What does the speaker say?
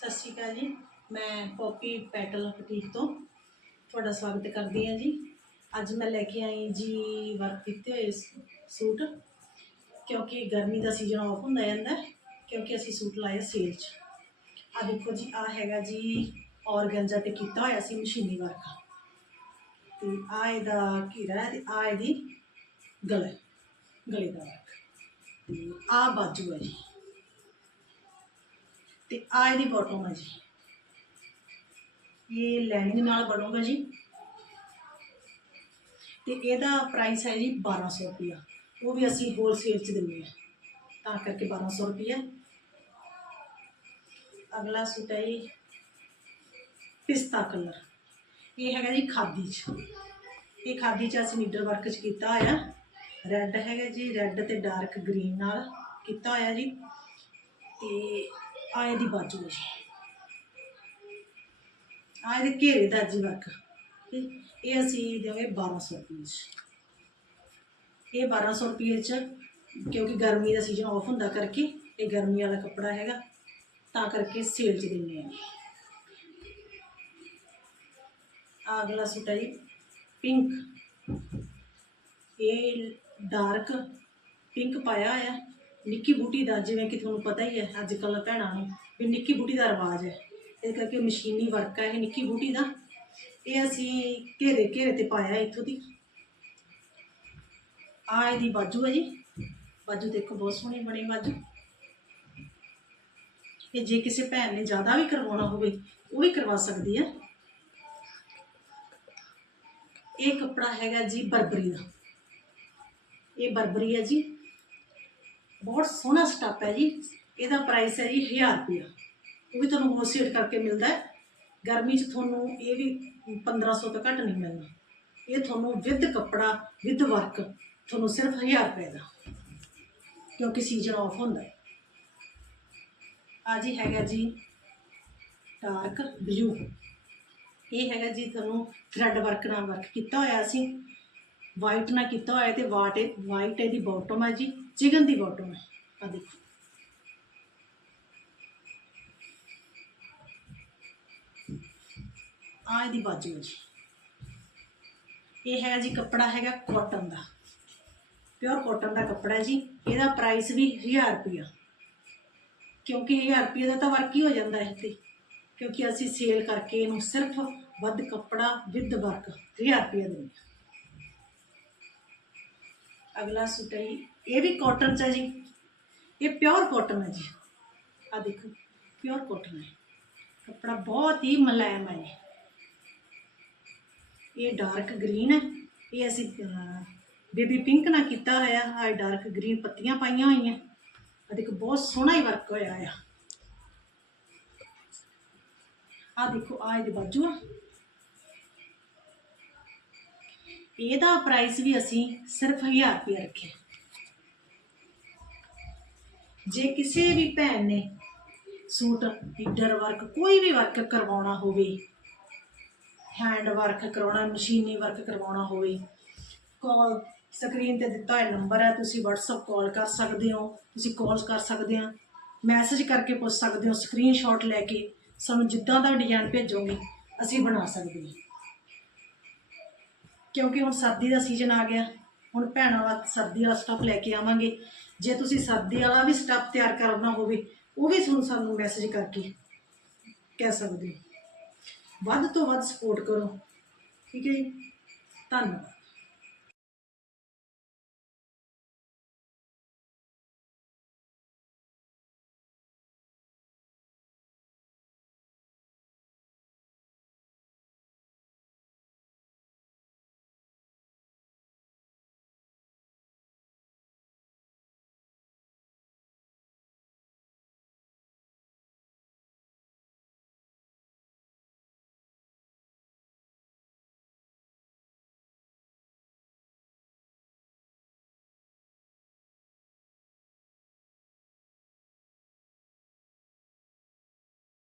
ਸਤਿ ਸ਼੍ਰੀ ਅਕਾਲ ਜੀ। ਮੈਂ ਪੋਪੀ ਪੈਟਲ ਬੁਟੀਕ ਤੋਂ ਤੁਹਾਡਾ ਸਵਾਗਤ ਕਰਦੀ ਹਾਂ ਜੀ। ਅੱਜ ਮੈਂ ਲੈ ਕੇ ਆਈ ਜੀ ਵਰਕ ਕੀਤੇ ਹੋਏ ਸੂਟ ਕਿਉਂਕਿ ਗਰਮੀ ਦਾ ਸੀਜ਼ਨ ਆਫ ਹੁੰਦਾ ਜਾਂਦਾ, ਕਿਉਂਕਿ ਅਸੀਂ ਸੂਟ ਲਾਏ ਸੇਲ 'ਚ। ਆ ਦੇਖੋ ਜੀ ਆ ਹੈਗਾ ਜੀ ਔਰਗੰਜਾ ਤੇ ਕੀਤਾ ਹੋਇਆ ਸੀ ਮਸ਼ੀਨੀ ਵਰਕ ਤੇ ਆ ਇਹਦਾ ਘੇਰਾ ਹੈ ਤੇ ਆ ਇਹਦੀ ਗਲਾ, ਗਲੇ ਦਾ ਵਰਕ ਤੇ ਆ ਬਾਜੂ ਹੈ ਜੀ। ਤੇ ਆ ਇਹਦੀ ਬੋਟਮ ਹੈ ਜੀ। ਇਹ ਲਾਈਨਿੰਗ ਨਾਲ ਬਣੂਗਾ ਜੀ। ਤੇ ਇਹਦਾ ਪ੍ਰਾਈਸ ਹੈ ਜੀ 1200 ਰੁਪਇਆ। ਉਹ ਵੀ ਅਸੀਂ ਹੋਲਸੇਲ 'ਚ ਦਿੰਦੇ ਹਾਂ ਤਾਂ ਕਰਕੇ 1200 ਰੁਪਇਆ। ਅਗਲਾ ਸੂਟ ਹੈ ਜੀ ਪਿਸਤਾ ਕਲਰ। ਇਹ ਹੈਗਾ ਜੀ ਖਾਦੀ 'ਚ। ਇਹ ਖਾਦੀ 'ਚ ਅਸੀਂ ਨੀਡਲ ਵਰਕ 'ਚ ਕੀਤਾ ਹੋਇਆ। ਰੈੱਡ ਹੈਗਾ ਜੀ ਰੈੱਡ ਤੇ ਡਾਰਕ ਗ੍ਰੀਨ ਨਾਲ ਕੀਤਾ ਹੋਇਆ ਜੀ। ਤੇ ਆਏ ਦੀ ਬਾਜੂ ਹੈ ਜੀ ਆ ਘੇਰੇ ਦਾ ਜੀ ਵਰਕ। ਇਹ ਅਸੀਂ ਦੇਵਾਂਗੇ 1200 ਰੁਪਏ ਚ ਇਹ 1200 ਰੁਪਏ ਚ ਕਿਉਂਕਿ ਗਰਮੀ ਦਾ ਸੀਜ਼ਨ ਆਫ ਹੁੰਦਾ ਕਰਕੇ, ਇਹ ਗਰਮੀ ਵਾਲਾ ਕੱਪੜਾ ਹੈਗਾ, ਤਾਂ ਕਰਕੇ ਸੇਲ 'ਚ ਦਿੰਦੇ ਆ। ਆ ਅਗਲਾ ਸੂਟ ਹੈ ਜੀ ਪਿੰਕ ਇਹ ਡਾਰਕ ਪਿੰਕ ਪਾਇਆ ਹੋਇਆ। ਨਿੱਕੀ ਬੂਟੀ ਦਾ, ਜਿਵੇਂ ਕਿ ਤੁਹਾਨੂੰ ਪਤਾ ਹੀ ਹੈ ਅੱਜ ਕੱਲ੍ਹ ਭੈਣਾਂ ਨੂੰ, ਵੀ ਨਿੱਕੀ ਬੂਟੀ ਦਾ ਰਿਵਾਜ ਹੈ। ਇਸ ਕਰਕੇ ਮਸ਼ੀਨੀ ਵਰਕ ਹੈ, ਇਹ ਨਿੱਕੀ ਬੂਟੀ ਦਾ। ਇਹ ਅਸੀਂ ਘੇਰੇ ਘੇਰੇ ਤੇ ਪਾਇਆ ਇੱਥੋਂ ਦੀ। ਆ ਇਹਦੀ ਬਾਜੂ ਹੈ ਜੀ। ਬਾਜੂ ਦੇਖੋ, ਬਹੁਤ ਸੋਹਣੀ ਬਣੀ ਬਾਜੂ। ਇਹ ਜੇ ਕਿਸੇ ਭੈਣ ਨੇ ਜ਼ਿਆਦਾ ਵੀ ਕਰਵਾਉਣਾ ਹੋਵੇ, ਉਹ ਵੀ ਕਰਵਾ ਸਕਦੀ ਹੈ। ਇਹ ਕੱਪੜਾ ਹੈਗਾ ਜੀ ਬਰਬਰੀ ਦਾ। ਇਹ ਬਰਬਰੀ ਹੈ ਜੀ। ਬਹੁਤ ਸੋਹਣਾ ਸਟੱਪ ਹੈ ਜੀ। ਇਹਦਾ ਪ੍ਰਾਈਸ ਹੈ ਜੀ 1000 ਰੁਪਇਆ। ਉਹ ਵੀ ਤੁਹਾਨੂੰ ਹੋਲਸੇਲ ਕਰਕੇ ਮਿਲਦਾ ਹੈ। ਗਰਮੀ 'ਚ ਤੁਹਾਨੂੰ ਇਹ ਵੀ 1500 ਤੋਂ ਘੱਟ ਨਹੀਂ ਮਿਲਣਾ। ਇਹ ਤੁਹਾਨੂੰ ਵਿਦ ਕੱਪੜਾ ਵਿਦ ਵਰਕ ਤੁਹਾਨੂੰ ਸਿਰਫ 1000 ਰੁਪਏ ਦਾ। ਕਿਉਂਕਿ ਸੀਜ਼ਨ ਆਫ ਹੁੰਦਾ ਹੈ। ਆ ਜੀ ਹੈਗਾ ਜੀ ਡਾਰਕ ਬਲੂ ਇਹ ਹੈਗਾ ਜੀ ਤੁਹਾਨੂੰ ਥ੍ਰੈਡ ਵਰਕ ਨਾਲ ਵਰਕ ਕੀਤਾ ਹੋਇਆ ਸੀ। ਵਾਈਟ ਨਾਲ ਕੀਤਾ ਹੋਇਆ ਤੇ ਵਾਟ ਵਾਈਟ ਇਹਦੀ ਬਾਟਮ ਹੈ ਜੀ, ਚਿਕਨ ਦੀ ਬਾਟਮ ਹੈ ਆ ਦੇਖੋ। ਆ ਇਹਦੀ ਬਾਜੂ ਜੀ। ਇਹ ਹੈਗਾ ਜੀ ਕੱਪੜਾ ਹੈਗਾ ਕਾਟਨ ਦਾ। ਪਿਓਰ ਕਾਟਨ ਦਾ ਕੱਪੜਾ ਜੀ, ਇਹਦਾ ਪ੍ਰਾਈਸ ਵੀ 1000 ਰੁਪਇਆ ਕਿਉਂਕਿ 1000 ਰੁਪਏ ਦਾ ਤਾਂ ਵਰਕ ਹੀ ਹੋ ਜਾਂਦਾ ਹੈ ਤੇ ਕਿਉਂਕਿ ਅਸੀਂ ਸੇਲ ਕਰਕੇ ਇਹਨੂੰ ਸਿਰਫ ਵੱਧ ਕੱਪੜਾ ਵਿਦ ਵਰਕ 1000 ਰੁਪਏ ਦਿੰਦੇ ਹਾਂ। ਅਗਲਾ ਸੂਟ ਹੈ ਜੀ, ਇਹ ਵੀ ਕਾਟਨ ਚ ਹੈ ਜੀ। ਇਹ ਪਿਓਰ ਕਾਟਨ ਹੈ ਜੀ। ਆ ਦੇਖੋ ਪਿਓਰ ਕਾਟਨ ਹੈ। ਕੱਪੜਾ ਬਹੁਤ ਹੀ ਮੁਲਾਇਮ ਹੈ ਜੀ। ਇਹ ਡਾਰਕ ਗ੍ਰੀਨ ਹੈ। ਇਹ ਅਸੀਂ ਬੇਬੀ ਪਿੰਕ ਨਾਲ ਕੀਤਾ ਹੋਇਆ। ਆ ਡਾਰਕ ਗ੍ਰੀਨ ਪੱਤੀਆਂ ਪਾਈਆਂ ਹੋਈਆਂ। ਆ ਦੇਖੋ ਬਹੁਤ ਸੋਹਣਾ ਹੀ ਵਰਕ ਹੋਇਆ ਆ। ਆ ਦੇਖੋ ਆ ਇਹਦੇ ਬਾਜੂ ਆ। ਇਹਦਾ ਪ੍ਰਾਈਸ ਵੀ ਅਸੀਂ ਸਿਰਫ 1000 ਰੁਪਏ ਰੱਖਿਆ ਜੇ ਕਿਸੇ ਵੀ ਭੈਣ ਨੇ ਸੂਟ ਹੀਡਰ ਵਰਕ ਕੋਈ ਵੀ ਵਰਕ ਕਰਵਾਉਣਾ ਹੋਵੇ ਹੈਂਡ ਵਰਕ ਕਰਾਉਣਾ, ਮਸ਼ੀਨੀ ਵਰਕ ਕਰਵਾਉਣਾ ਹੋਵੇ ਕਾਲ ਸਕਰੀਨ ਤੇ ਦਿੱਤਾ ਹੋਇਆ ਨੰਬਰ ਹੈ, ਤੁਸੀਂ WhatsApp ਕਾਲ ਕਰ ਸਕਦੇ ਹੋ, ਤੁਸੀਂ ਕਾਲ ਕਰ ਸਕਦੇ ਆ ਮੈਸੇਜ ਕਰਕੇ ਪੁੱਛ ਸਕਦੇ ਹੋ ਸਕਰੀਨਸ਼ਾਟ ਲੈ ਕੇ, ਸਾਨੂੰ ਜਿੱਦਾਂ ਦਾ ਡਿਜ਼ਾਈਨ ਭੇਜੋਗੇ, ਅਸੀਂ ਬਣਾ ਸਕਦੇ ਹਾਂ। ਕਿਉਂਕਿ ਹੁਣ ਸਰਦੀ ਦਾ ਸੀਜ਼ਨ ਆ ਗਿਆ, ਹੁਣ ਭੈਣਾਂ ਵਾਸਤੇ ਸਰਦੀ ਵਾਲਾ ਸਟਾਫ ਲੈ ਕੇ ਆਵਾਂਗੇ। ਜੇ ਤੁਸੀਂ ਸਰਦੀ ਵਾਲਾ ਵੀ ਸਟਾਫ ਤਿਆਰ ਕਰਨਾ ਹੋਵੇ, ਉਹ ਵੀ ਤੁਹਾਨੂੰ ਸਾਨੂੰ ਮੈਸੇਜ ਕਰਕੇ ਕਹਿ ਸਕਦੇ ਹੋ। ਵੱਧ ਤੋਂ ਵੱਧ ਸਪੋਰਟ ਕਰੋ। ਠੀਕ ਹੈ ਜੀ? ਧੰਨਵਾਦ।